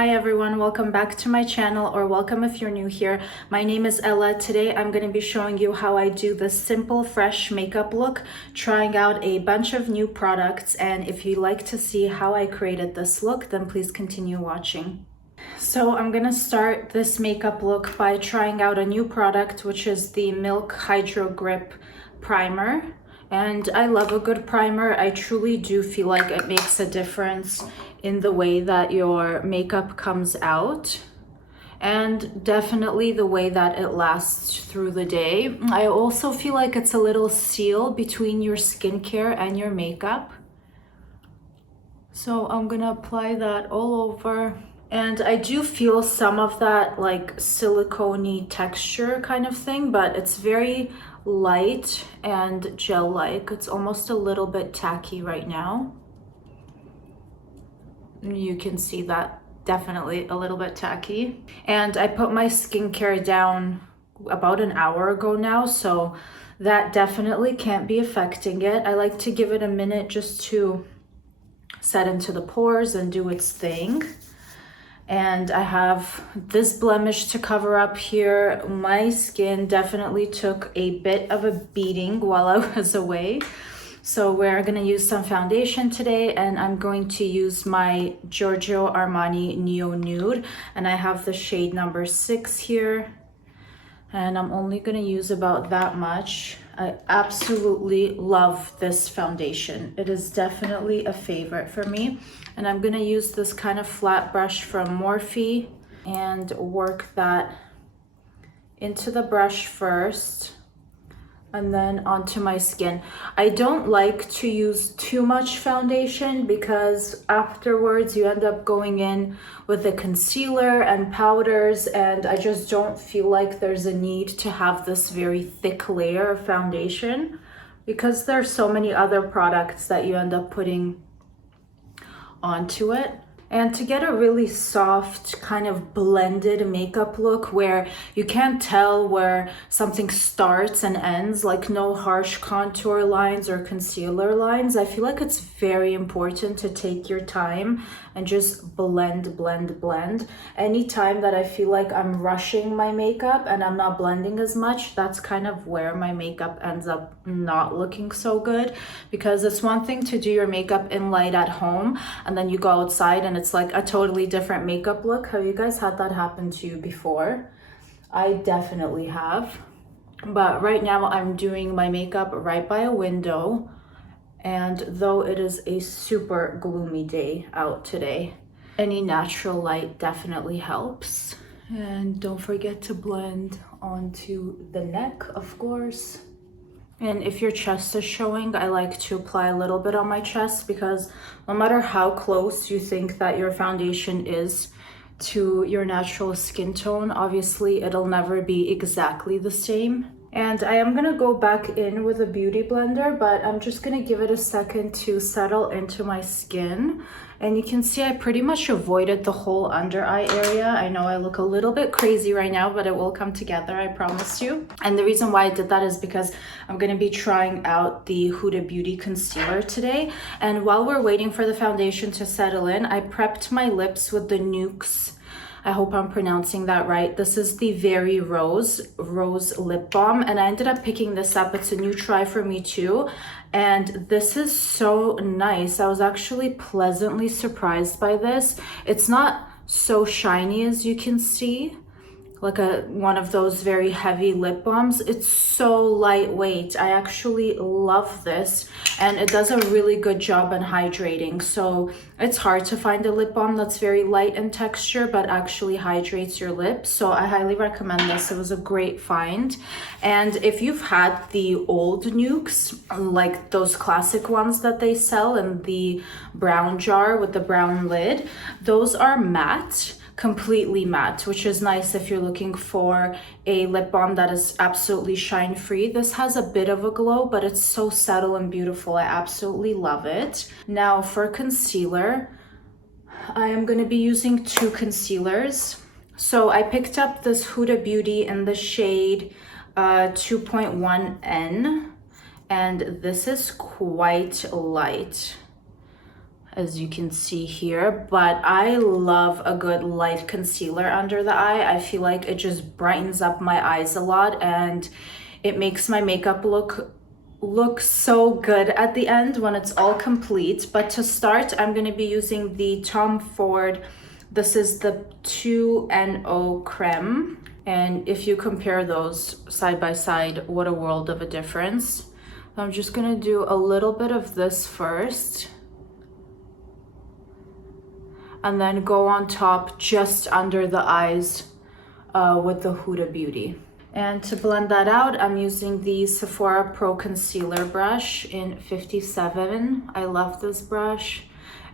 Hi everyone, welcome back to my channel, or welcome if you're new here. My name is Ella. Today I'm going to be showing you how I do this simple fresh makeup look, trying out a bunch of new products, and if you like to see how I created this look, then please continue watching. So I'm gonna start this makeup look by trying out a new product, which is the Milk Hydro Grip Primer. And I love a good primer. I truly do feel like it makes a difference in the way that your makeup comes out, and definitely the way that it lasts through the day. I also feel like it's a little seal between your skincare and your makeup. So I'm gonna apply that all over. And I do feel some of that like silicone-y texture kind of thing, but it's very light and gel-like. It's almost a little bit tacky right now. You can see that, definitely a little bit tacky. And I put my skincare down about an hour ago now, so that definitely can't be affecting it. I like to give it a minute just to set into the pores and do its thing. And I have this blemish to cover up here. My skin definitely took a bit of a beating while I was away. So we're gonna use some foundation today, and I'm going to use my Giorgio Armani Neo Nude. And I have the shade number 6 here. And I'm only gonna use about that much. I absolutely love this foundation. It is definitely a favorite for me. And I'm gonna use this kind of flat brush from Morphe and work that into the brush first and then onto my skin. I don't like to use too much foundation because afterwards you end up going in with the concealer and powders, and I just don't feel like there's a need to have this very thick layer of foundation because there's so many other products that you end up putting onto it. And to get a really soft kind of blended makeup look where you can't tell where something starts and ends, like no harsh contour lines or concealer lines, I feel like it's very important to take your time and just blend, blend, blend. Anytime that I feel like I'm rushing my makeup and I'm not blending as much, that's kind of where my makeup ends up not looking so good, because it's one thing to do your makeup in light at home and then you go outside and it's like a totally different makeup look. Have you guys had that happen to you before? I definitely have. But right now I'm doing my makeup right by a window, and though it is a super gloomy day out today, any natural light definitely helps. And don't forget to blend onto the neck, of course. And if your chest is showing, I like to apply a little bit on my chest, because no matter how close you think that your foundation is to your natural skin tone, obviously it'll never be exactly the same. And I am gonna go back in with a beauty blender, but I'm just gonna give it a second to settle into my skin. And you can see I pretty much avoided the whole under eye area. I know I look a little bit crazy right now, but it will come together, I promise you. And the reason why I did that is because I'm gonna be trying out the Huda Beauty Concealer today. And while we're waiting for the foundation to settle in, I prepped my lips with the Nuxe. I hope I'm pronouncing that right. This is the Very Rose Lip Balm, and I ended up picking this up. It's a new try for me too, and this is so nice. I was actually pleasantly surprised by this. It's not so shiny as you can see, like one of those very heavy lip balms. It's so lightweight. I actually love this, and it does a really good job on hydrating. So it's hard to find a lip balm that's very light in texture but actually hydrates your lips. So I highly recommend this. It was a great find. And if you've had the old Nuxe, like those classic ones that they sell in the brown jar with the brown lid, those are matte, completely matte, which is nice if you're looking for a lip balm that is absolutely shine free. This has a bit of a glow, but it's so subtle and beautiful. I absolutely love it. Now for concealer, I am going to be using 2 concealers. So I picked up this Huda Beauty in the shade 2.1N, and this is quite light. as you can see here, but I love a good light concealer under the eye. I feel like it just brightens up my eyes a lot and it makes my makeup look so good at the end when it's all complete. But to start, I'm going to be using the Tom Ford. This is the 2NO Creme, and if you compare those side by side, what a world of a difference. I'm just going to do a little bit of this first, and then go on top just under the eyes with the Huda Beauty. And to blend that out, I'm using the Sephora Pro Concealer brush in 57. I love this brush.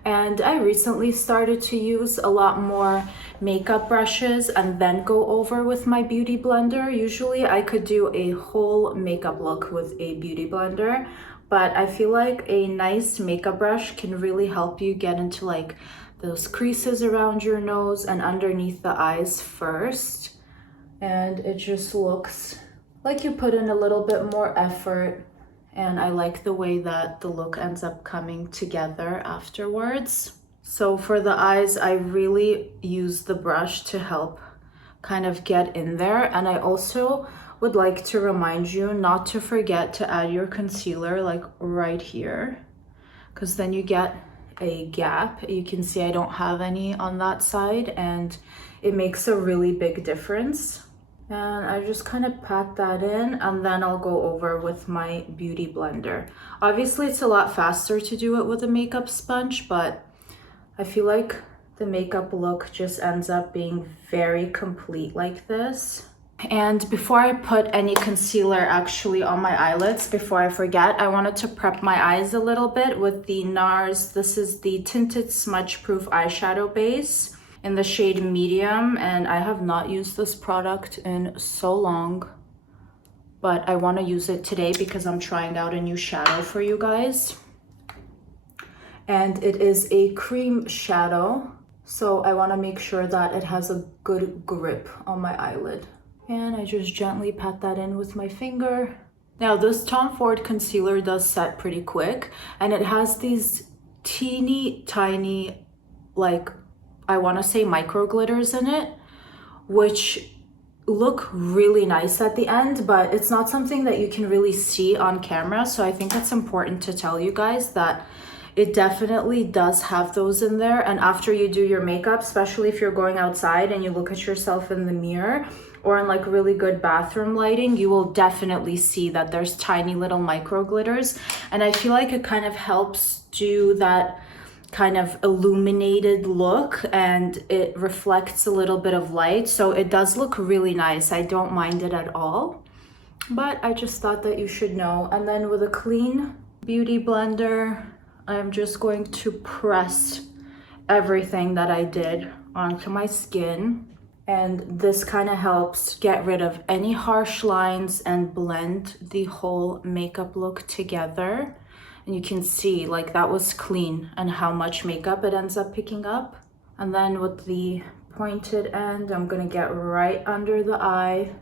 And I recently started to use a lot more makeup brushes and then go over with my beauty blender. Usually I could do a whole makeup look with a beauty blender, but I feel like a nice makeup brush can really help you get into like those creases around your nose and underneath the eyes first. And it just looks like you put in a little bit more effort, and I like the way that the look ends up coming together afterwards. So for the eyes, I really use the brush to help kind of get in there, and I also would like to remind you not to forget to add your concealer like right here, because then you get a gap. You can see I don't have any on that side, and it makes a really big difference. And I just kind of pat that in, and then I'll go over with my beauty blender. Obviously it's a lot faster to do it with a makeup sponge, but I feel like the makeup look just ends up being very complete like this. And before I put any concealer actually on my eyelids, before I forget, I wanted to prep my eyes a little bit with the Nars. This is the Tinted Smudge Proof Eyeshadow Base in the shade medium, and I have not used this product in so long, but I want to use it today because I'm trying out a new shadow for you guys. And it is a cream shadow, so I want to make sure that it has a good grip on my eyelid. And I just gently pat that in with my finger. Now this Tom Ford concealer does set pretty quick, and it has these teeny tiny, like, I want to say micro glitters in it, which look really nice at the end, but it's not something that you can really see on camera. So I think it's important to tell you guys that it definitely does have those in there. And after you do your makeup, especially if you're going outside and you look at yourself in the mirror or in like really good bathroom lighting, you will definitely see that there's tiny little micro glitters. And I feel like it kind of helps do that kind of illuminated look, and it reflects a little bit of light, so it does look really nice. I don't mind it at all, but I just thought that you should know. And then with a clean beauty blender, I'm just going to press everything that I did onto my skin, and this kind of helps get rid of any harsh lines and blend the whole makeup look together. And you can see like that was clean and how much makeup it ends up picking up. And then with the pointed end, I'm gonna get right under the eye.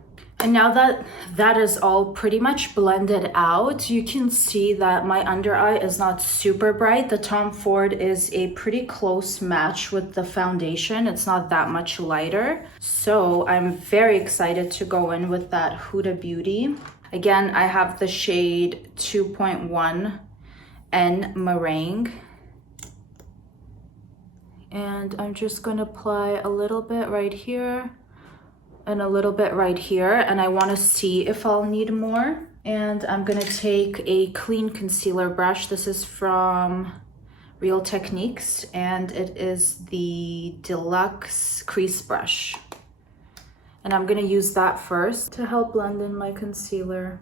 And now that that is all pretty much blended out, you can see that my under eye is not super bright. The Tom Ford is a pretty close match with the foundation. It's not that much lighter. So I'm very excited to go in with that Huda Beauty. Again, I have the shade 2.1 and Meringue, and I'm just going to apply a little bit right here and a little bit right here, and I want to see if I'll need more. And I'm going to take a clean concealer brush. This is from Real Techniques, and it is the Deluxe Crease Brush, and I'm going to use that first to help blend in my concealer.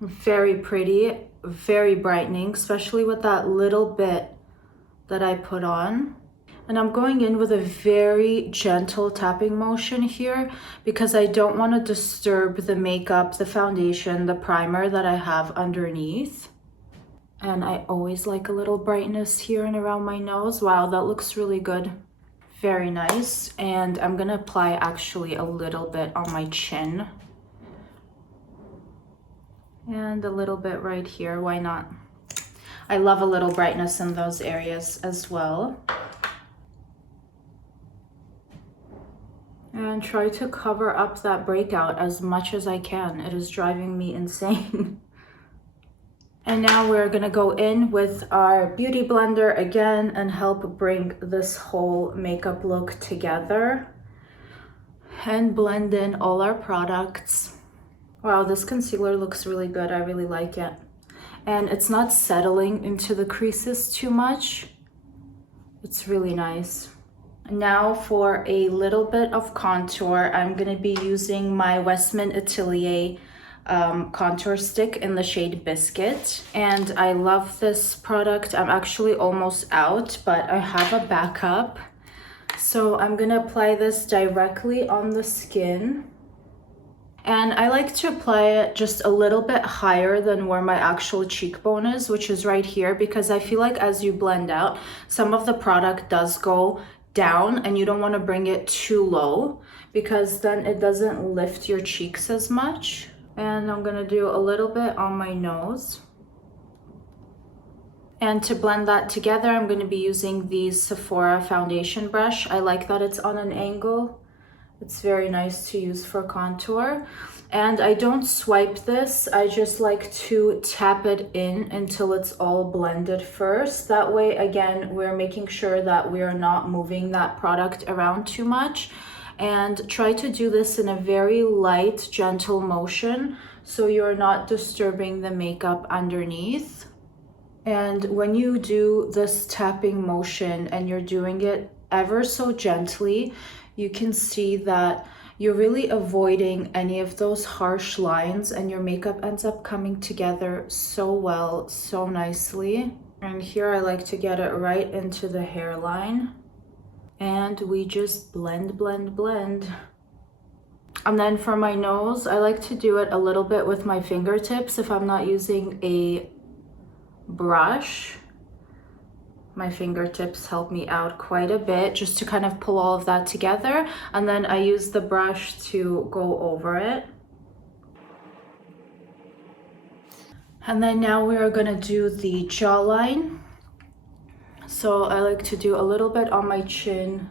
Very pretty, very brightening, especially with that little bit that I put on. And I'm going in with a very gentle tapping motion here because I don't want to disturb the makeup, the foundation, the primer that I have underneath. And I always like a little brightness here and around my nose. Wow, that looks really good. Very nice. And I'm going to apply actually a little bit on my chin. And a little bit right here, why not? I love a little brightness in those areas as well. And try to cover up that breakout as much as I can. It is driving me insane. And now we're gonna go in with our beauty blender again and help bring this whole makeup look together and blend in all our products. Wow, this concealer looks really good. I really like it. And it's not settling into the creases too much. It's really nice. Now for a little bit of contour, I'm gonna be using my Westman Atelier contour stick in the shade Biscuit. And I love this product. I'm actually almost out, but I have a backup. So I'm gonna apply this directly on the skin. And I like to apply it just a little bit higher than where my actual cheekbone is, which is right here, because I feel like as you blend out, some of the product does go down and you don't want to bring it too low because then it doesn't lift your cheeks as much. And I'm gonna do a little bit on my nose. And to blend that together, I'm gonna be using the Sephora foundation brush. I like that it's on an angle. It's very nice to use for contour. And I don't swipe this, I just like to tap it in until it's all blended first. That way, again, we're making sure that we are not moving that product around too much. And try to do this in a very light, gentle motion so you're not disturbing the makeup underneath. And when you do this tapping motion and you're doing it ever so gently, you can see that you're really avoiding any of those harsh lines and your makeup ends up coming together so well, so nicely. And here I like to get it right into the hairline. And we just blend, blend, blend. And then for my nose, I like to do it a little bit with my fingertips if I'm not using a brush. My fingertips help me out quite a bit just to kind of pull all of that together. And then I use the brush to go over it. And then now we are gonna do the jawline. So I like to do a little bit on my chin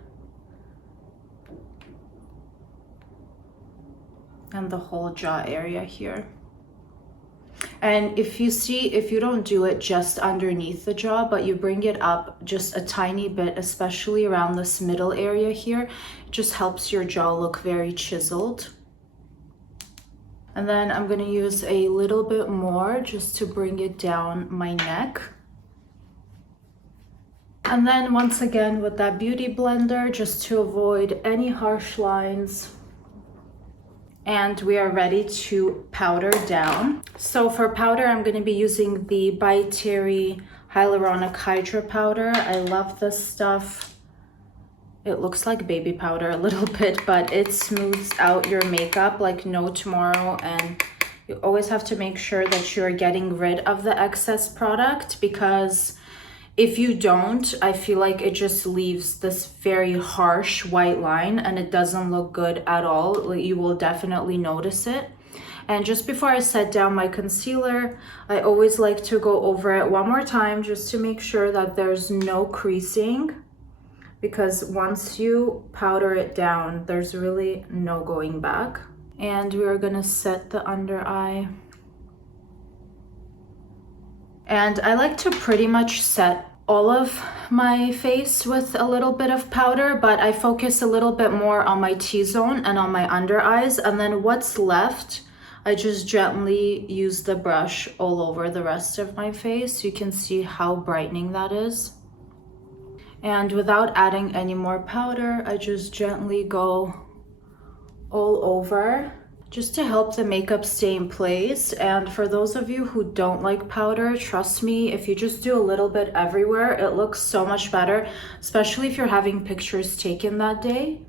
and the whole jaw area here. And if you don't do it just underneath the jaw, but you bring it up just a tiny bit, especially around this middle area here, it just helps your jaw look very chiseled. And then I'm gonna use a little bit more just to bring it down my neck. And then once again with that beauty blender, just to avoid any harsh lines. And we are ready to powder down. So for powder, I'm going to be using the ByTerry Hyaluronic Hydra powder. I love this stuff. It looks like baby powder a little bit, but it smooths out your makeup like no tomorrow. And you always have to make sure that you're getting rid of the excess product, because if you don't, I feel like it just leaves this very harsh white line and it doesn't look good at all. You will definitely notice it. And just before I set down my concealer, I always like to go over it one more time just to make sure that there's no creasing, because once you powder it down, there's really no going back. And we're gonna set the under eye. And I like to pretty much set all of my face with a little bit of powder, but I focus a little bit more on my T-zone and on my under eyes. And then what's left, I just gently use the brush all over the rest of my face. You can see how brightening that is. And without adding any more powder, I just gently go all over, just to help the makeup stay in place. And for those of you who don't like powder, trust me, if you just do a little bit everywhere, it looks so much better, especially if you're having pictures taken that day.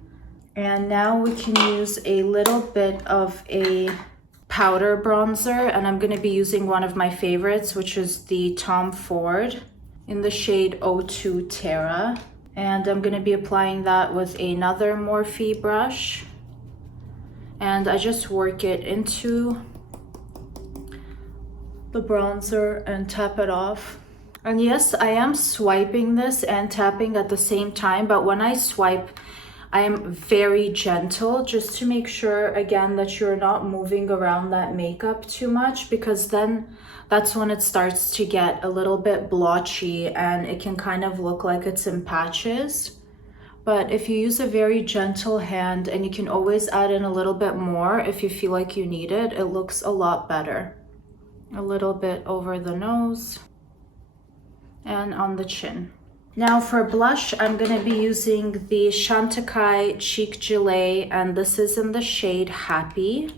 And now we can use a little bit of a powder bronzer, and I'm gonna be using one of my favorites, which is the Tom Ford in the shade 02 Terra. And I'm gonna be applying that with another Morphe brush. And I just work it into the bronzer and tap it off. And yes, I am swiping this and tapping at the same time, but when I swipe, I am very gentle just to make sure, again, that you're not moving around that makeup too much, because then that's when it starts to get a little bit blotchy and it can kind of look like it's in patches. But if you use a very gentle hand, and you can always add in a little bit more if you feel like you need it, it looks a lot better. A little bit over the nose and on the chin. Now for blush, I'm gonna be using the Chantecaille Cheek Gelée, and this is in the shade Happy.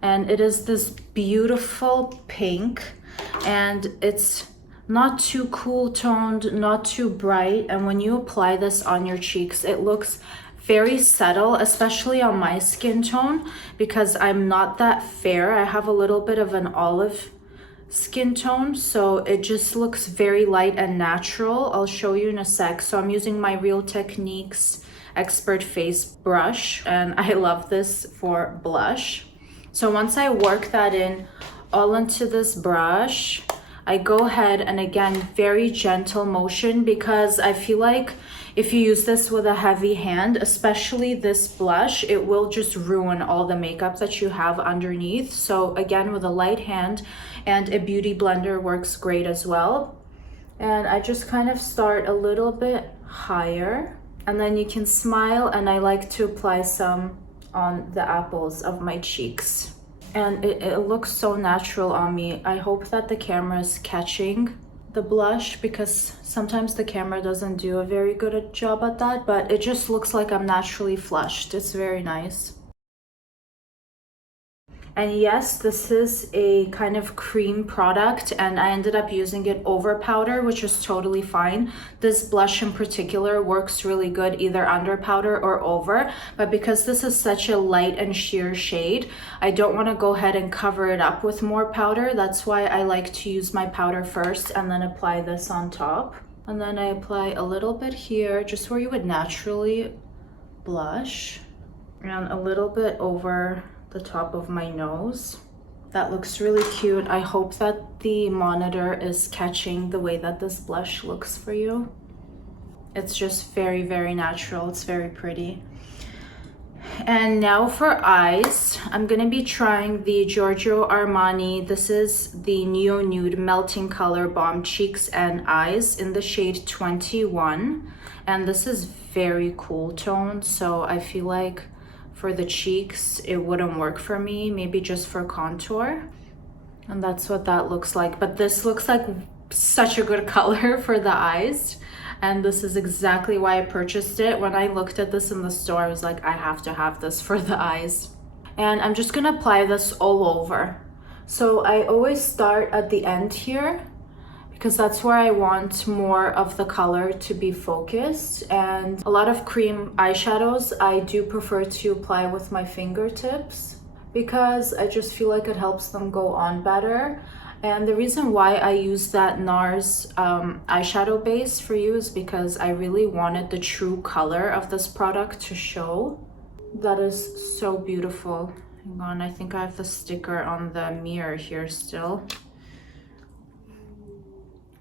And it is this beautiful pink, and it's not too cool toned, not too bright. And when you apply this on your cheeks, it looks very subtle, especially on my skin tone, because I'm not that fair. I have a little bit of an olive skin tone, so it just looks very light and natural. I'll show you in a sec. So I'm using my Real Techniques Expert Face brush, and I love this for blush. So once I work that in all into this brush, I go ahead and, again, very gentle motion, because I feel like if you use this with a heavy hand, especially this blush, it will just ruin all the makeup that you have underneath. So again, with a light hand, and a beauty blender works great as well. And I just kind of start a little bit higher, and then you can smile, and I like to apply some on the apples of my cheeks. And it looks so natural on me. I hope that the camera is catching the blush, because sometimes the camera doesn't do a very good job at that, but it just looks like I'm naturally flushed. It's very nice. And yes, this is a kind of cream product, and I ended up using it over powder, which is totally fine. This blush in particular works really good either under powder or over, but because this is such a light and sheer shade, I don't want to go ahead and cover it up with more powder. That's why I like to use my powder first and then apply this on top. And then I apply a little bit here, just where you would naturally blush, and a little bit over the top of my nose. That looks really cute. I hope that the monitor is catching the way that this blush looks for you. It's just very, very natural. It's very pretty. And now for eyes, I'm gonna be trying the Giorgio Armani. This is the Neo Nude Melting Color Balm Cheeks and Eyes in the shade 21. And this is very cool tone, so I feel like for the cheeks, it wouldn't work for me, maybe just for contour. And that's what that looks like. But this looks like such a good color for the eyes. And this is exactly why I purchased it. When I looked at this in the store, I was like, I have to have this for the eyes. And I'm just gonna apply this all over. So I always start at the end here, because that's where I want more of the color to be focused. And a lot of cream eyeshadows, I do prefer to apply with my fingertips, because I just feel like it helps them go on better. And the reason why I use that Nars eyeshadow base for you is because I really wanted the true color of this product to show. That is so beautiful. Hang on, I think I have the sticker on the mirror here still.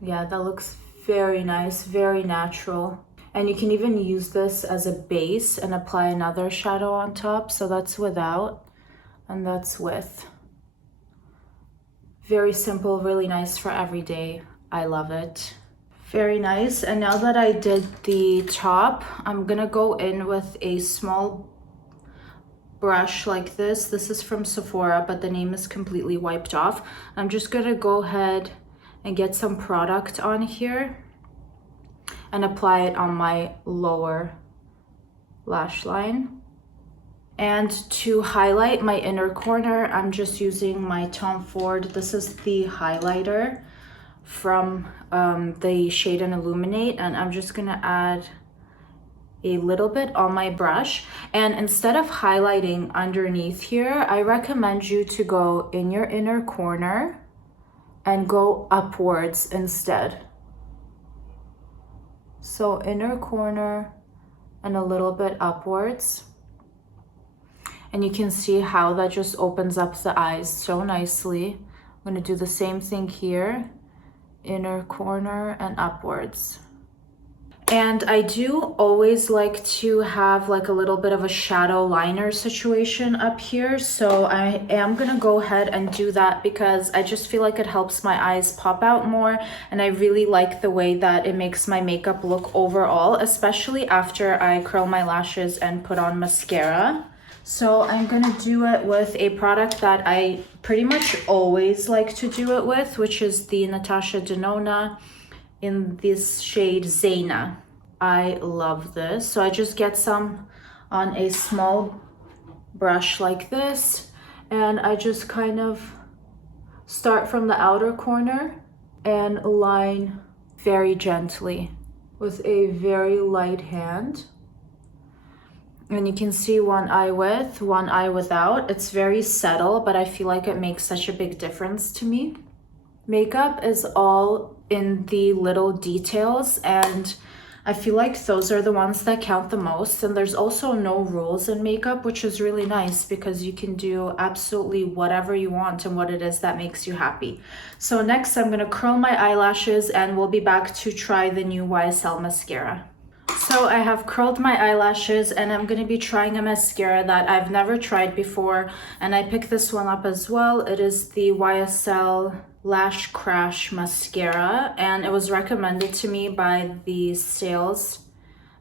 Yeah, that looks very nice, very natural. And you can even use this as a base and apply another shadow on top. So that's without, and that's with. Very simple, really nice for every day. I love it. Very nice. And now that I did the top, I'm gonna go in with a small brush like this. This is from Sephora, but the name is completely wiped off. I'm just gonna go ahead and get some product on here and apply it on my lower lash line. And to highlight my inner corner, I'm just using my Tom Ford. This is the highlighter from the shade and Illuminate, and I'm just gonna add a little bit on my brush. And instead of highlighting underneath here, I recommend you to go in your inner corner and go upwards instead. So inner corner and a little bit upwards. And you can see how that just opens up the eyes so nicely. I'm going to do the same thing here, inner corner and upwards. And I do always like to have like a little bit of a shadow liner situation up here. So I am gonna go ahead and do that because I just feel like it helps my eyes pop out more. And I really like the way that it makes my makeup look overall, especially after I curl my lashes and put on mascara. So I'm gonna do it with a product that I pretty much always like to do it with, which is the Natasha Denona in this shade Zena. I love this. So I just get some on a small brush like this, and I just kind of start from the outer corner and line very gently with a very light hand. And you can see one eye with, one eye without. It's very subtle, but I feel like it makes such a big difference to me. Makeup is all in the little details, and I feel like those are the ones that count the most. And there's also no rules in makeup, which is really nice because you can do absolutely whatever you want and what it is that makes you happy. So next I'm gonna curl my eyelashes and we'll be back to try the new YSL mascara. So I have curled my eyelashes and I'm gonna be trying a mascara that I've never tried before, and I picked this one up as well. It is the YSL Lash Crash mascara, and it was recommended to me by the sales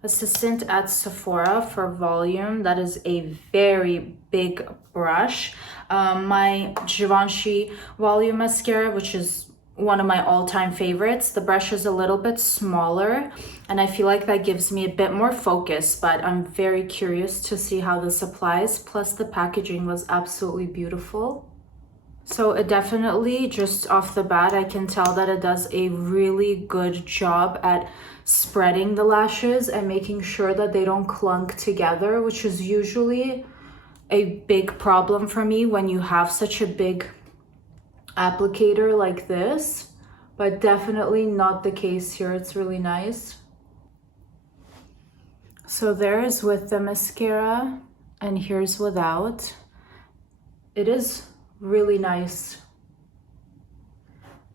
assistant at Sephora for volume. That is a very big brush. My Givenchy volume mascara, which is one of my all-time favorites, the brush is a little bit smaller and I feel like that gives me a bit more focus, but I'm very curious to see how this applies. Plus the packaging was absolutely beautiful. So it definitely, just off the bat, I can tell that it does a really good job at spreading the lashes and making sure that they don't clunk together, which is usually a big problem for me when you have such a big applicator like this, but definitely not the case here. It's really nice. So there is with the mascara and here's without. It is really nice.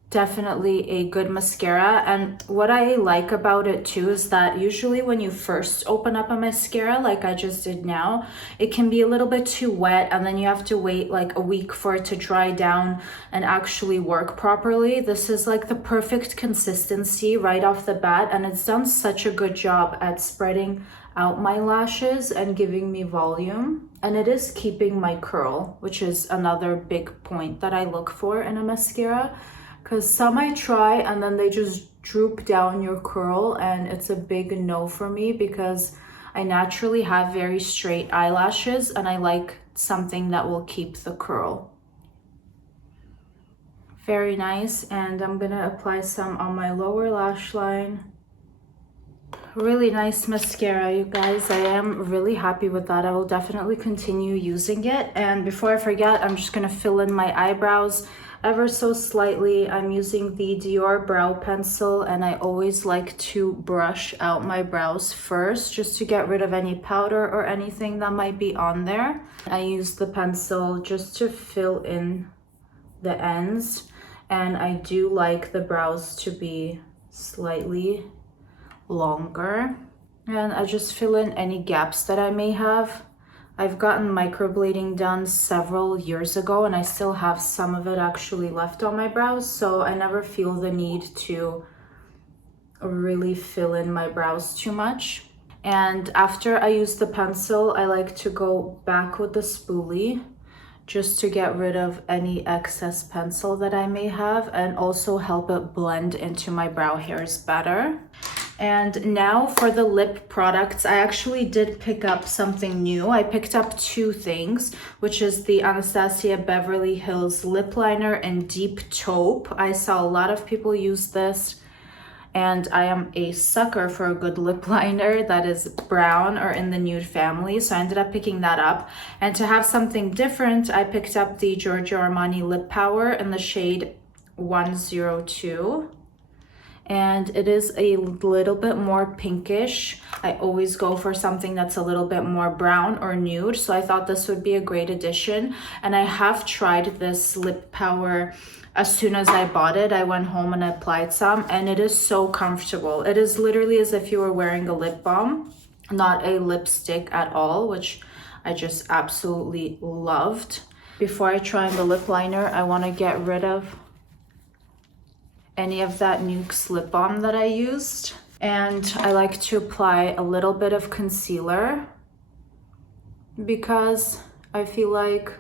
Definitely a good mascara. And what I like about it too is that usually when you first open up a mascara like I just did now, it can be a little bit too wet and then you have to wait like a week for it to dry down and actually work properly. This is like the perfect consistency right off the bat, and it's done such a good job at spreading out my lashes and giving me volume. And it is keeping my curl, which is another big point that I look for in a mascara. Because some I try and then they just droop down your curl, and it's a big no for me because I naturally have very straight eyelashes and I like something that will keep the curl. Very nice. And I'm gonna apply some on my lower lash line. Really nice mascara, you guys. I am really happy with that. I will definitely continue using it. And before I forget, I'm just gonna fill in my eyebrows ever so slightly. I'm using the Dior brow pencil, and I always like to brush out my brows first just to get rid of any powder or anything that might be on there. I use the pencil just to fill in the ends, and I do like the brows to be slightly longer, and I just fill in any gaps that I may have. I've gotten microblading done several years ago and I still have some of it actually left on my brows, so I never feel the need to really fill in my brows too much. And after I use the pencil, I like to go back with the spoolie just to get rid of any excess pencil that I may have and also help it blend into my brow hairs better. And now for the lip products, I actually did pick up something new. I picked up two things, which is the Anastasia Beverly Hills lip liner in deep taupe. I saw a lot of people use this, and I am a sucker for a good lip liner that is brown or in the nude family, so I ended up picking that up. And to have something different, I picked up the Giorgio Armani Lip Power in the shade 102. and it is a little bit more pinkish. I always go for something that's a little bit more brown or nude, so I thought this would be a great addition. And I have tried this lip power as soon as I bought it. I went home and I applied some, and it is so comfortable. It is literally as if you were wearing a lip balm, not a lipstick at all, which I just absolutely loved. Before I try on the lip liner, I want to get rid of any of that Nuxe lip balm that I used. And I like to apply a little bit of concealer because I feel like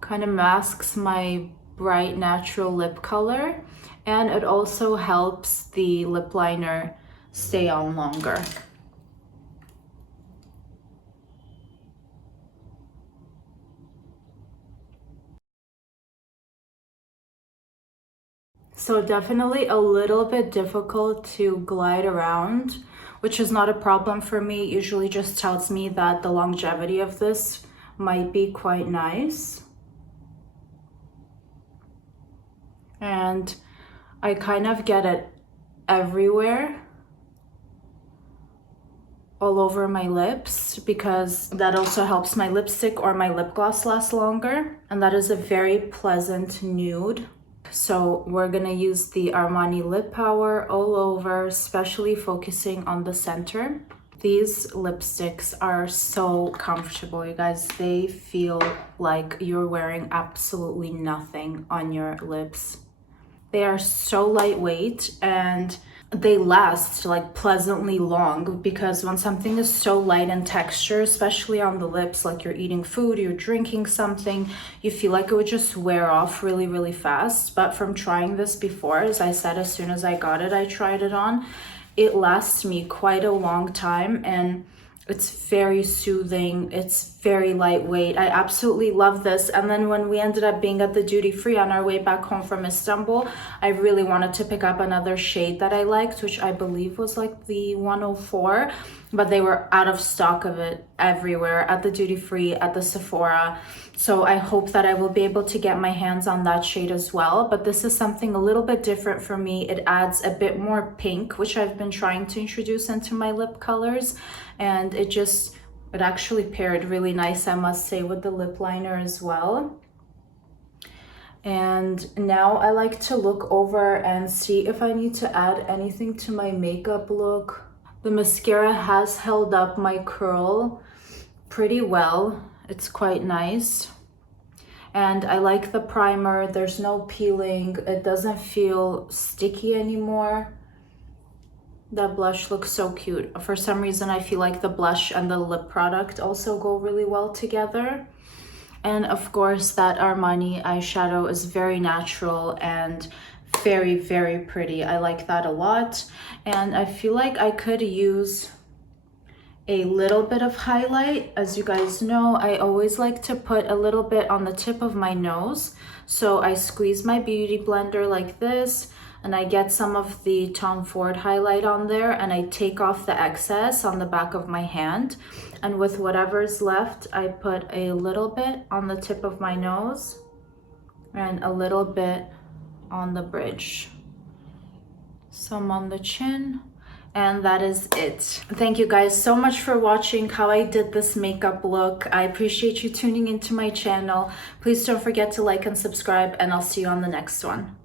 kind of masks my bright natural lip color, and it also helps the lip liner stay on longer. So definitely a little bit difficult to glide around, which is not a problem for me. It usually just tells me that the longevity of this might be quite nice. And I kind of get it everywhere, all over my lips, because that also helps my lipstick or my lip gloss last longer. And that is a very pleasant nude. So we're gonna use the Armani lip power all over, especially focusing on the center. These lipsticks are so comfortable, you guys. They feel like you're wearing absolutely nothing on your lips. They are so lightweight and they last like pleasantly long, because when something is so light in texture, especially on the lips, like you're eating food, you're drinking something, you feel like it would just wear off really, really fast. But from trying this before, as I said, as soon as I got it, I tried it on. It lasts me quite a long time, and it's very soothing. It's very lightweight. I absolutely love this. And then when we ended up being at the duty free on our way back home from Istanbul, I really wanted to pick up another shade that I liked, which I believe was like the 104, but they were out of stock of it everywhere, at the duty free, at the Sephora. So I hope that I will be able to get my hands on that shade as well. But this is something a little bit different for me. It adds a bit more pink, which I've been trying to introduce into my lip colors. And it actually paired really nice, I must say, with the lip liner as well. And now I like to look over and see if I need to add anything to my makeup look. The mascara has held up my curl pretty well. It's quite nice. And I like the primer. There's no peeling. It doesn't feel sticky anymore. That blush looks so cute. For some reason, I feel like the blush and the lip product also go really well together. And of course, that Armani eyeshadow is very natural and very, very pretty. I like that a lot. And I feel like I could use a little bit of highlight. As you guys know, I always like to put a little bit on the tip of my nose. So I squeeze my beauty blender like this, and I get some of the Tom Ford highlight on there, and I take off the excess on the back of my hand. And with whatever's left, I put a little bit on the tip of my nose and a little bit on the bridge. Some on the chin. And that is it. Thank you guys so much for watching how I did this makeup look. I appreciate you tuning into my channel. Please don't forget to like and subscribe, and I'll see you on the next one.